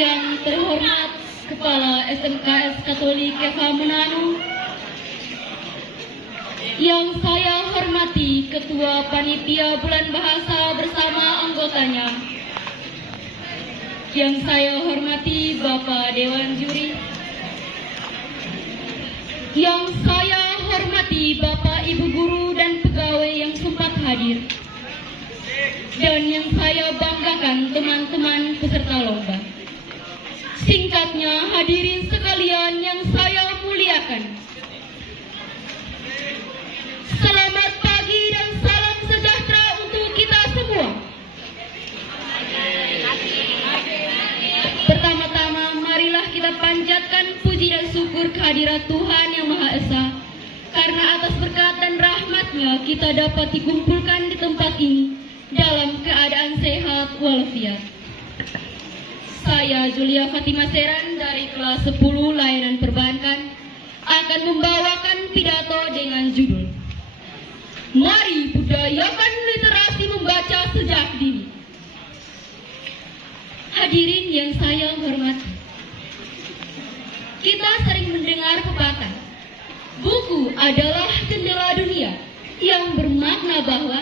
Yang terhormat Kepala SMKS Katolik Eva Manado, yang saya hormati Ketua Panitia Bulan Bahasa bersama anggotanya, yang saya hormati Bapak Dewan Juri, yang saya hormati Bapak Ibu Guru dan pegawai yang sempat hadir, dan yang saya banggakan teman-teman peserta lomba. Singkatnya, hadirin sekalian yang saya muliakan, selamat pagi dan salam sejahtera untuk kita semua. Pertama-tama, marilah kita panjatkan puji dan syukur kehadirat Tuhan Yang Maha Esa, karena atas berkat dan rahmat-Nya kita dapat dikumpulkan di tempat ini dalam keadaan sehat walafiat. Saya Julia Fatima Seran dari kelas 10 Layanan Perbankan akan membawakan pidato dengan judul Mari Budayakan Literasi Membaca Sejak Dini. Hadirin yang saya hormati, kita sering mendengar pepatah, buku adalah jendela dunia, yang bermakna bahwa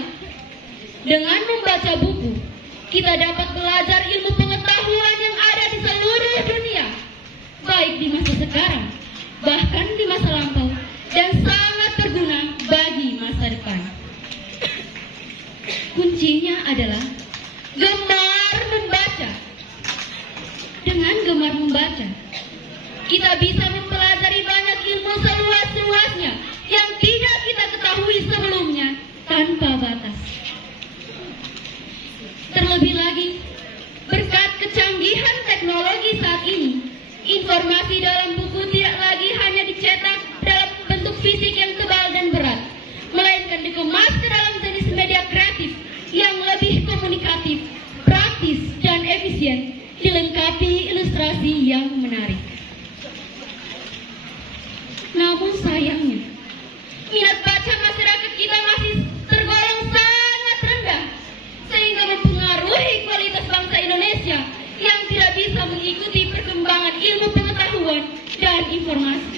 dengan membaca buku, kita dapat belajar ilmu pengetahuan yang ada di seluruh dunia, baik di masa sekarang, bahkan di masa lampau, dan sangat berguna bagi masa depan. Kuncinya adalah gemar membaca. Dengan gemar membaca, kita bisa mempelajari banyak ilmu seluas-luasnya yang tidak kita ketahui sebelumnya tanpa batas. Terlebih lagi, berkat kecanggihan teknologi saat ini, informasi dalam buku tidak lagi hanya dicetak dalam bentuk fisik yang tebal dan berat, melainkan dikemas ke dalam jenis media kreatif yang lebih komunikatif, praktis, dan efisien, dilengkapi ilustrasi yang menarik. Namun sayangnya, minat baca masyarakat kita masih tergolong sangat rendah, sehingga mempengaruhi kualitas bangsa Indonesia yang tidak bisa mengikuti perkembangan ilmu pengetahuan dan informasi.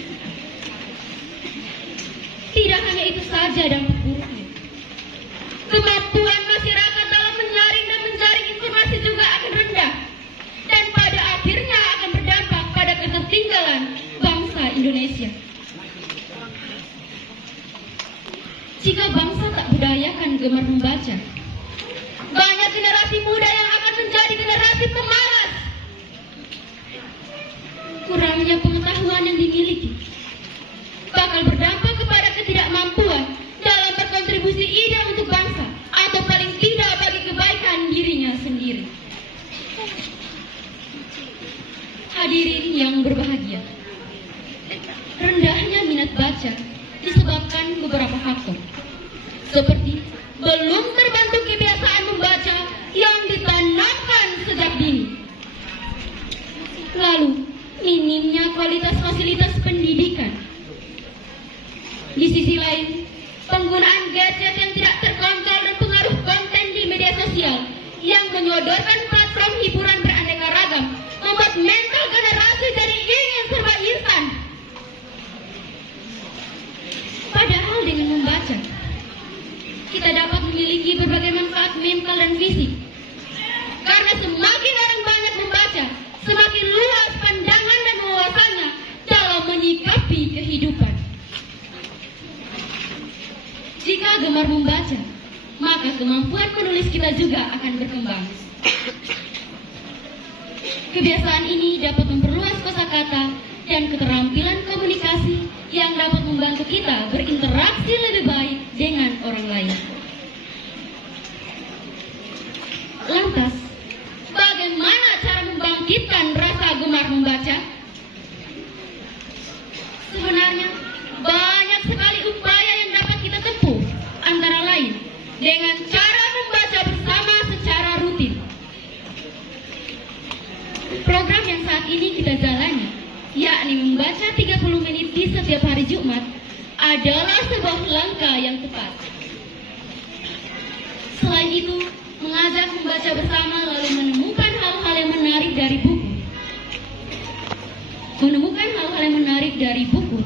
Tidak hanya itu saja dampak buruknya, kemampuan masyarakat dalam menyaring dan menjaring informasi juga akan rendah, dan pada akhirnya akan berdampak pada ketertinggalan bangsa Indonesia. Jika bangsa tak budayakan gemar membaca, banyak generasi muda yang akan menjadi generasi pemalas. Kurangnya pengetahuan yang dimiliki bakal berdampak kepada ketidakmampuan dalam berkontribusi ide untuk bangsa, atau paling tidak bagi kebaikan dirinya sendiri. Hadirin yang berbahagia, rendahnya minat baca disebabkan beberapa faktor, seperti belum terbentuk kebiasaan membaca yang ditanamkan sejak dini, lalu minimnya kualitas fasilitas pendidikan. Di sisi lain, penggunaan gadget yang tidak terkontrol dan pengaruh konten di media sosial yang menyodorkan platform hiburan beraneka ragam membuat mental generasi jadi ingin serba instan. Padahal dengan membaca, kita dapat memiliki berbagai manfaat mental dan fisik. Karena semakin orang banyak membaca, semakin luas pandangan dan wawasannya dalam menyikapi kehidupan. Jika gemar membaca, maka kemampuan menulis kita juga akan berkembang. Kebiasaan ini dapat memperluas kosakata dan keterampilan komunikasi yang dapat membantu kita berinteraksi lebih baik dengan orang lain. Lantas, bagaimana cara membangkitkan rasa gemar membaca? Sebenarnya, banyak sekali upaya yang dapat kita tempuh, antara lain dengan cara membaca bersama secara rutin. Program yang saat ini kita jalani, yakni membaca 30 menit di setiap hari Jumat, adalah sebuah langkah yang tepat. Selain itu, mengajak membaca bersama lalu menemukan hal-hal yang menarik dari buku menemukan hal-hal yang menarik dari buku,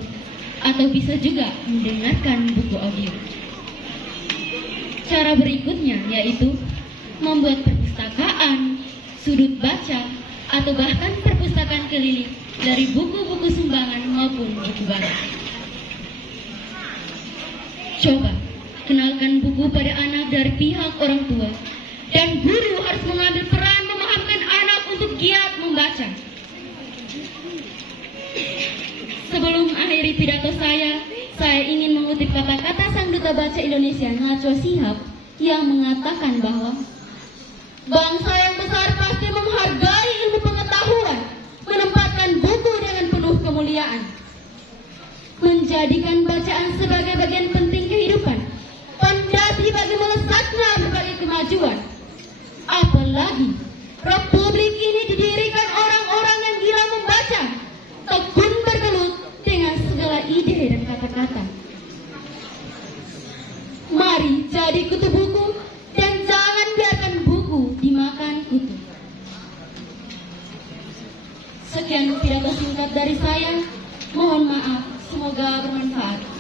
atau bisa juga mendengarkan buku audio. Cara berikutnya yaitu membuat perpustakaan, sudut baca, atau bahkan perpustakaan keliling dari buku-buku sumbangan maupun buku baru. Coba kenalkan buku pada anak dari pihak orang tua, dan guru harus mengambil peran memahamkan anak untuk giat membaca. Sebelum akhiri pidato saya ingin mengutip kata-kata Sang Duta Baca Indonesia Najwa Shihab yang mengatakan bahwa bangsa yang besar pasti menghargai ilmu pengetahuan, menempatkan buku dengan penuh kemuliaan, menjadikan bacaan sebagai bagian penting kehidupan, fondasi bagi melesatnya berbagai kemajuan. Apalagi Republik ini didirikan orang-orang yang gila membaca, tekun bergelut dengan segala ide dan kata-kata. Mari jadi kutu buku dan jangan biarkan buku dimakan kutu. Sekian pidato singkat dari saya. Mohon maaf, semoga bermanfaat.